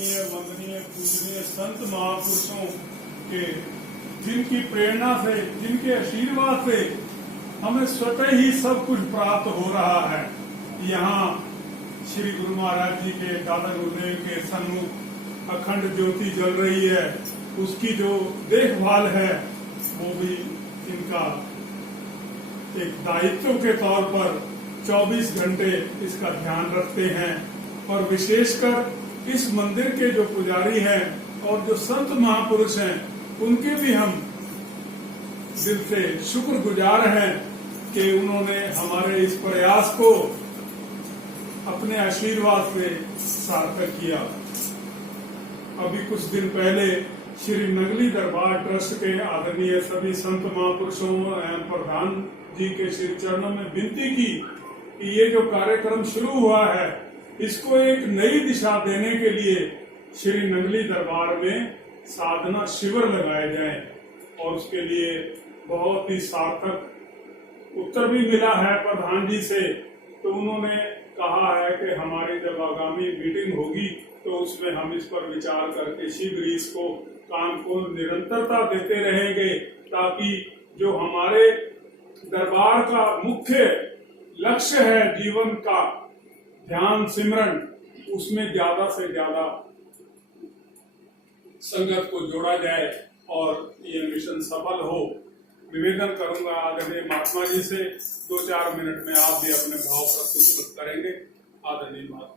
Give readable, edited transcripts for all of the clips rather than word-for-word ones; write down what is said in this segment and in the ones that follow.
आदरणीय वंदनीय पूजनीय संत महापुरुषों के जिनकी प्रेरणा से, जिनके आशीर्वाद से हमें स्वतः ही सब कुछ प्राप्त हो रहा है। यहाँ श्री गुरु महाराज जी के दादा गुरुदेव के सन्मुख अखंड ज्योति जल रही है, उसकी जो देखभाल है वो भी इनका एक दायित्व के तौर पर 24 घंटे इसका ध्यान रखते हैं। और विशेषकर इस मंदिर के जो पुजारी हैं और जो संत महापुरुष हैं, उनके भी हम दिल से शुक्रगुजार हैं कि उन्होंने हमारे इस प्रयास को अपने आशीर्वाद से सार्थक किया। अभी कुछ दिन पहले श्री नगली दरबार ट्रस्ट के आदरणीय सभी संत महापुरुषों एवं प्रधान जी के श्री चरणों में विनती की कि ये जो कार्यक्रम शुरू हुआ है इसको एक नई दिशा देने के लिए श्री नगली दरबार में साधना शिविर लगाए जाएं, और उसके लिए बहुत ही सार्थक उत्तर भी मिला है प्रधान जी से। तो उन्होंने कहा है कि हमारी जब आगामी मीटिंग होगी तो उसमें हम इस पर विचार करके शीघ्र ही इसको काम को निरंतरता देते रहेंगे, ताकि जो हमारे दरबार का मुख्य लक्ष्य है जीवन का ध्यान सिमरन, उसमें ज्यादा से ज्यादा संगत को जोड़ा जाए और ये मिशन सफल हो। निवेदन करूंगा आदरणीय महात्मा जी से 2-4 मिनट में आप भी अपने भाव प्रस्तुत करेंगे। आदरणीय महात्मा,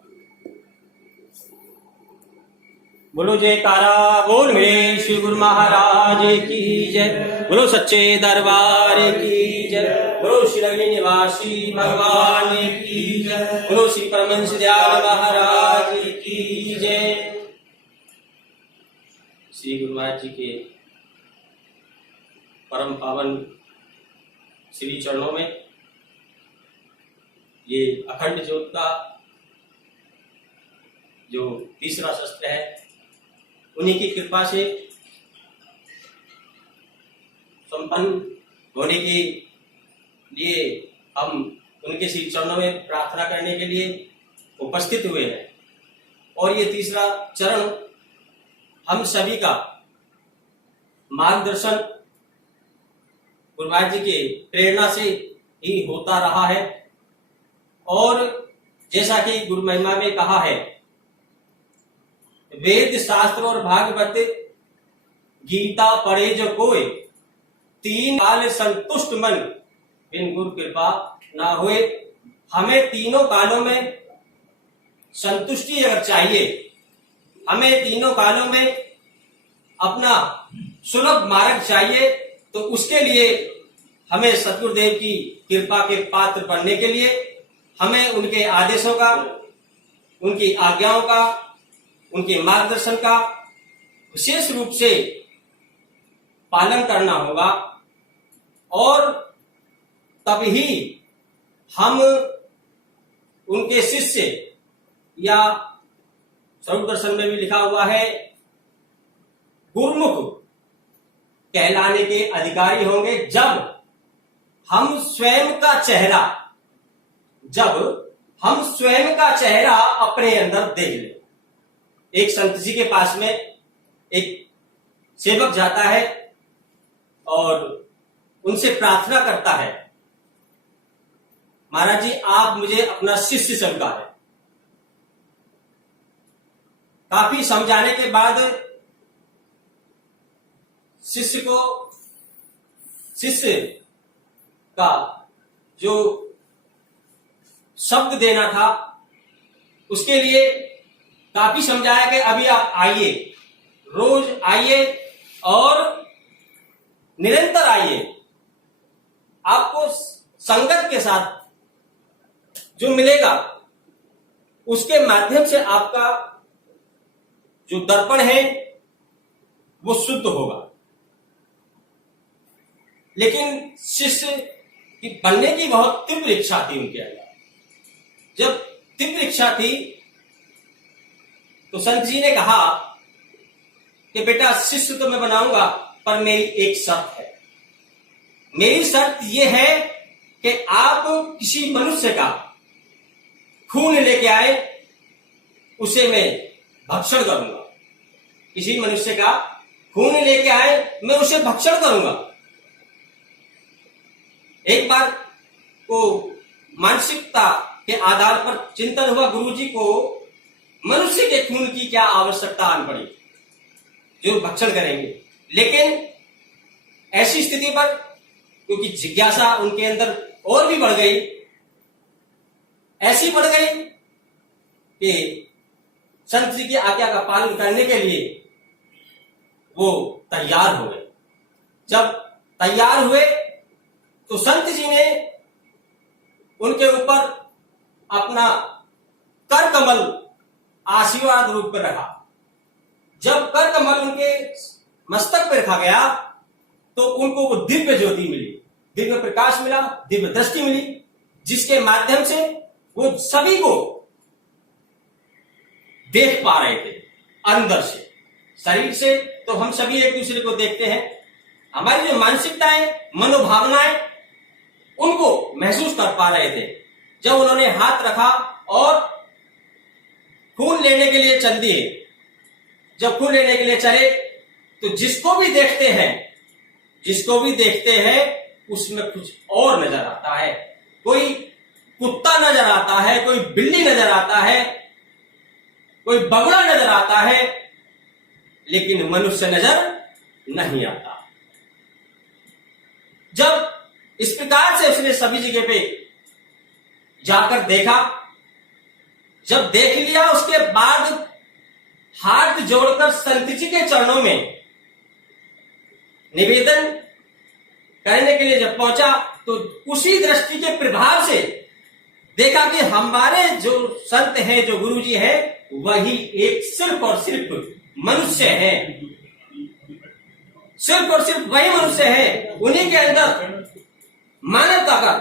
बोलो जयकारा बोल मेरे श्री गुरु महाराज की जय, बोलो सच्चे दरबार की जय, बोलो श्री नगरी निवासी भगवान की जय, बोलो श्री परमहंस दयाल महाराज की जय। श्री गुरु महाराज जी के परम पावन श्री चरणों में ये अखंड ज्योत का जो तीसरा शस्त्र है, उन्हीं की कृपा से संपन्न होने के लिए हम उनके श्री चरणों में प्रार्थना करने के लिए उपस्थित हुए हैं। और ये तीसरा चरण हम सभी का मार्गदर्शन गुरु महाराज जी के प्रेरणा से ही होता रहा है। और जैसा कि गुरु महिमा में कहा है, वेद शास्त्र और भागवत गीता पढ़े जो कोई, 3 काल संतुष्ट मन बिन गुरु कृपा ना होए। हमें तीनों कालों में संतुष्टि अगर चाहिए, हमें तीनों कालों में अपना सुलभ मार्ग चाहिए, तो उसके लिए हमें सतगुरुदेव की कृपा के पात्र बनने के लिए हमें उनके आदेशों का, उनकी आज्ञाओं का, उनके मार्गदर्शन का विशेष रूप से पालन करना होगा। और तभी हम उनके शिष्य, या स्वरूप दर्शन में भी लिखा हुआ है, गुरुमुख कहलाने के अधिकारी होंगे, जब हम स्वयं का चेहरा अपने अंदर देख लें। एक संत जी के पास में एक सेवक जाता है और उनसे प्रार्थना करता है, महाराज जी आप मुझे अपना शिष्य स्वीकार है। काफी समझाने के बाद शिष्य का जो शब्द देना था, उसके लिए काफी समझाया कि अभी आप आइए, रोज आइए और निरंतर आइए। आपको संगत के साथ जो मिलेगा उसके माध्यम से आपका जो दर्पण है वो शुद्ध होगा। लेकिन शिष्य की बनने की बहुत तीव्र इच्छा थी उनके अंदर। जब तीव्र इच्छा थी तो संत जी ने कहा कि बेटा शिष्य तो मैं बनाऊंगा, पर मेरी एक शर्त है। मेरी शर्त यह है कि आप किसी मनुष्य का खून लेके आए, उसे मैं भक्षण करूंगा। किसी मनुष्य का खून लेके आए, मैं उसे भक्षण करूंगा। एक बार को मानसिकता के आधार पर चिंतन हुआ, गुरुजी को मनुष्य के खून की क्या आवश्यकता आन पड़ी, जो भक्षण करेंगे। लेकिन ऐसी स्थिति पर क्योंकि जिज्ञासा उनके अंदर और भी बढ़ गई, ऐसी बढ़ गई कि संत जी की आज्ञा का पालन करने के लिए वो तैयार हो गए। जब तैयार हुए तो संत जी ने उनके ऊपर अपना कर कमल आशीर्वाद रूप में रखा। जब कर कमल उनके मस्तक पर रखा गया तो उनको वो दिव्य ज्योति मिली, दिव्य प्रकाश मिला, दिव्य दृष्टि मिली, जिसके माध्यम से वो सभी को देख पा रहे थे अंदर से। शरीर से तो हम सभी एक दूसरे को देखते हैं, हमारी जो मानसिकताएं, मनोभावनाएं, उनको महसूस कर पा रहे थे। जब उन्होंने हाथ रखा और खून लेने के लिए चल दिए, जब खून लेने के लिए चले तो जिसको भी देखते हैं उसमें कुछ और नजर आता है। कोई कुत्ता नजर आता है, कोई बिल्ली नजर आता है, कोई बगुला नजर आता है, लेकिन मनुष्य नजर नहीं आता। जब इस प्रकार से उसने सभी जगह पे जाकर देखा, जब देख लिया, उसके बाद हाथ जोड़कर संत जी के चरणों में निवेदन करने के लिए जब पहुंचा तो उसी दृष्टि के प्रभाव से देखा कि हमारे जो संत हैं, जो गुरु जी हैं, वही एक सिर्फ और सिर्फ मनुष्य है, सिर्फ और सिर्फ वही मनुष्य है। उन्हीं के अंदर मानवता का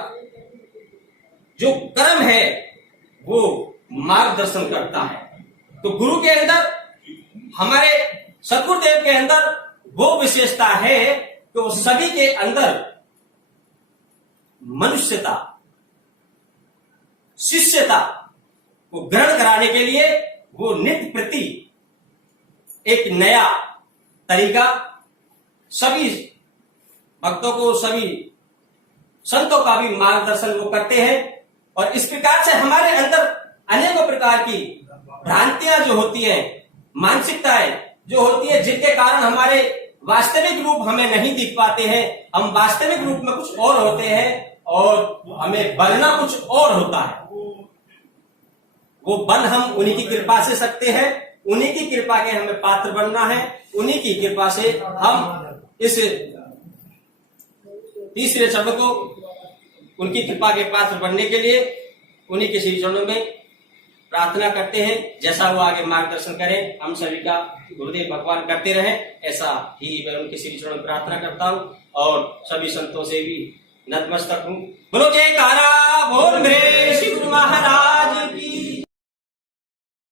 जो कर्म है वो मार्गदर्शन करता है। तो गुरु के अंदर, हमारे सदगुरुदेव के अंदर वो विशेषता है कि वो सभी के अंदर मनुष्यता, शिष्यता को ग्रहण कराने के लिए वो नित्य प्रति एक नया तरीका सभी भक्तों को, सभी संतों का भी मार्गदर्शन वो करते हैं। और इस प्रकार से हमारे अंदर अनेकों प्रकार की भ्रांतियां जो होती हैं, मानसिकताएं जो होती है, जिनके कारण हमारे वास्तविक रूप हमें नहीं दिख पाते हैं, हम वास्तविक रूप में कुछ और होते हैं और हमें बनना कुछ और होता है। वो बन हम उन्हीं की कृपा से सकते हैं, उन्हीं की कृपा के हमें पात्र बनना है। उन्हीं की कृपा से हम इस तीसरे चरण को, उनकी कृपा के पात्र बनने के लिए उन्हीं के श्री चरणों में प्रार्थना करते हैं। जैसा वो आगे मार्गदर्शन करें, हम सभी का गुरुदेव भगवान करते रहें, ऐसा ही मैं उनके श्री चरणों में प्रार्थना करता हूँ और सभी संतों से भी नतमस्तक हूँ। बोलो जयकारा बोल मेरे